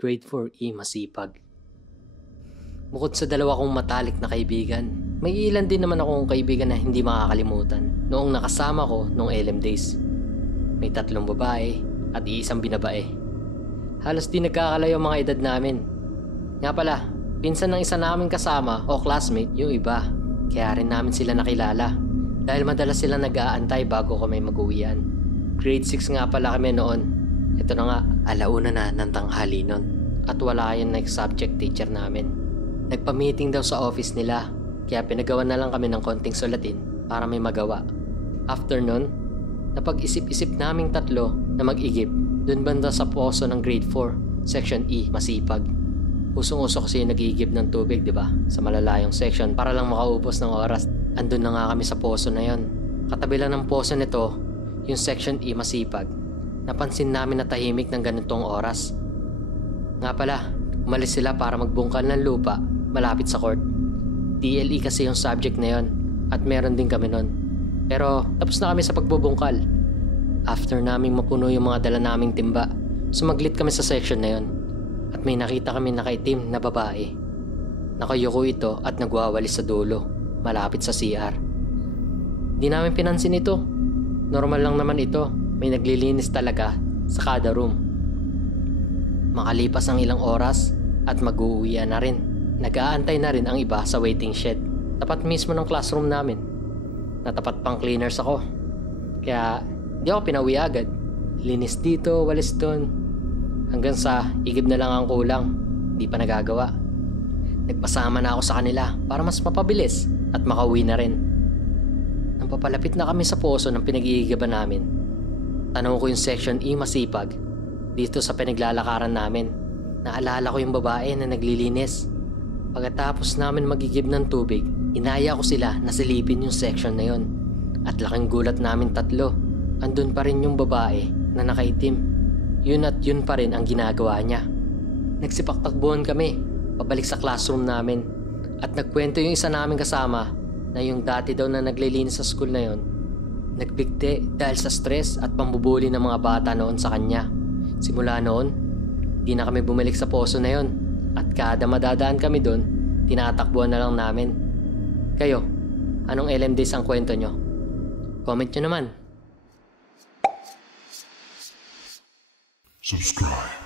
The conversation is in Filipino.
Grade 4E masipag. Bukod sa dalawa kong matalik na kaibigan, may ilan din naman akong kaibigan na hindi makakalimutan noong nakasama ko noong LM days. May 3 babae at iisang binabae. Halos di nagkakalayo ang mga edad namin. Nga pala, pinsan ng isa namin kasama o classmate yung iba. Kaya rin namin sila nakilala dahil madalas sila nag-aantay bago kami mag-uwian. Grade 6 nga pala kami noon. Ito na nga, alauna na ng tanghali nun at wala yung next subject teacher namin. Nagpa-meeting daw sa office nila, kaya pinagawa na lang kami ng konting sulatin para may magawa. After nun, napag-isip-isip naming 3 na mag-igib dun banda sa poso ng grade 4, section E, masipag. Usong-uso kasi yung nag-iigib ng tubig, di ba? Sa malalayong section para lang makaubos ng oras. Andun na nga kami sa poso na yon. Katabi lang ng poso nito, yung section E, masipag. Napansin namin na tahimik ng ganitong oras. Nga pala, umalis sila para magbungkal ng lupa malapit sa court. DLE kasi yung subject na yon at meron din kami nun. Pero tapos na kami sa pagbubungkal. After naming mapuno yung mga dala naming timba, sumaglit kami sa section na yon at may nakita kami nakaitim na babae. Nakayuko ito at nagwawalis sa dulo malapit sa CR. Di namin pinansin ito. Normal lang naman ito. May naglilinis talaga sa kada room. Makalipas ang ilang oras at mag-uuwian na rin. Nag-aantay na rin ang iba sa waiting shed. Tapat mismo ng classroom namin. Natapat pang cleaners ako. Kaya di ako pinauwi agad. Linis dito, walis doon. Hanggang sa igib na lang ang kulang. Di pa nagagawa. Nagpasama na ako sa kanila para mas mapabilis at makauwi na rin. Nang papalapit na kami sa poso ng pinag-iigiban namin, tanong ko yung section E, masipag. Dito sa pinaglalakaran namin, naalala ko yung babae na naglilinis. Pagkatapos namin magigib ng tubig, inaya ko sila na silipin yung section na yon. At laking gulat namin 3, andun pa rin yung babae na nakaitim. Yun at yun pa rin ang ginagawa niya. Nagsipagtakbuhan kami, pabalik sa classroom namin. At nagkwento yung isa namin kasama na yung dati daw na naglilinis sa school na yon, nagbigti dahil sa stress at pambubuli ng mga bata noon sa kanya. Simula noon, di na kami bumalik sa poso na yon. At kada madadaan kami doon, tinatakbuhan na lang namin. Kayo, anong LM days ang kwento nyo? Comment nyo naman. Subscribe.